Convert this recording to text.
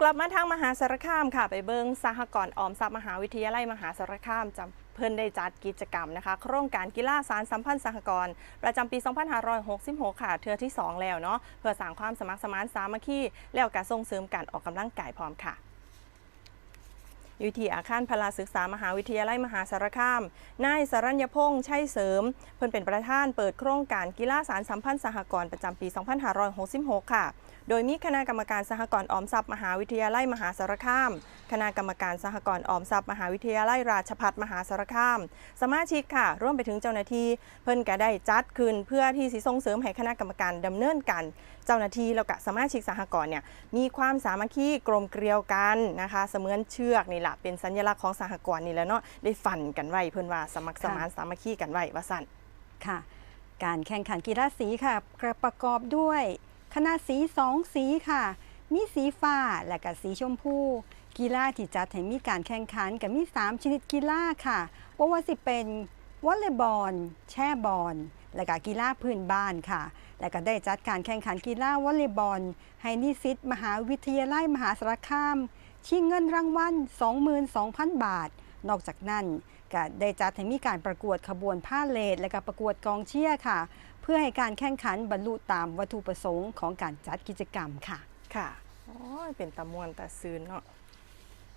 กลับมาทางมหาสารคามค่ะ ไปเบิงสหกรณ์ออมทรัพย์มหาวิทยาลัยมหาสารคามจำเพิ่นได้จัดกิจกรรมนะคะ โครงการกีฬาสารสัมพันธ์สหกรณ์ประจำปี 2566 ค่ะ เทือที่ 2 แล้วเนาะเพื่อสร้างความสมัครสมานสามัคคีแล้วก็ส่งเสริมการออกกำลังกายพร้อมค่ะ อยู่ที่อาคารพลาศึกษามหาวิทยาลัยมหาสารคาม นายสรัญญพงษ์ชัยเสริม เพิ่นเป็นประธานเปิดโครงการกีฬาสารสัมพันธ์สหกรณ์ประจำปี 2566 ค่ะ โดยมีคณะกรรมการสหกรณ์ออมทรัพย์มหาวิทยาลัยมหาสารคาม คณะกรรมการสหกรณ์ออมทรัพย์มหาวิทยาลัยราชภัฏมหาสารคาม สมาชิกค่ะ ร่วมไปถึงเจ้าหน้าที่ เพิ่นก็ได้จัดขึ้นเพื่อที่สิส่งเสริมให้คณะกรรมการดำเนินการเจ้าหน้าที่แล้วก็สมาชิกสหกรณ์เนี่ยมีความสามัคคีกลมเกลียวกันนะคะ เสมือนเชือกนี่ละเป็นสัญลักษณ์ของสหกรณ์นี่แหล้วเนาะได้ฟันกันไว้เพิ่อนว่าสมัครสมานสามัคคีกันไว้ว่าสั่น ค่ะ การแข่งขันกีฬาสีค่ะประกอบด้วยคณะสีสองสีค่ะ มีสีฟ้าและก็สีชมพู กีฬาที่จัดให้มีการแข่งขันกับมี 3 ชนิดกีฬาค่ะว่าว่าสิเป็นวอลเลย์บอล แช่บอล และก็กีฬาพื้นบ้านค่ะ และก็ได้จัดการแข่งขันกีฬาวอลเลย์บอล ให้นิสิตมหาวิทยาลัยมหาสารคาม ชิงเงินรางวัล 22,000 บาท นอกจากนั้นก็ได้จัดให้มีการประกวดขบวนผ้าเลดและก็ประกวดกองเชียร์ค่ะ เพื่อให้การแข่งขันบรรลุตามวัตถุประสงค์ของการจัดกิจกรรมค่ะ ค่ะ โอ้ยเป็นตะมวนตะซืนเนาะ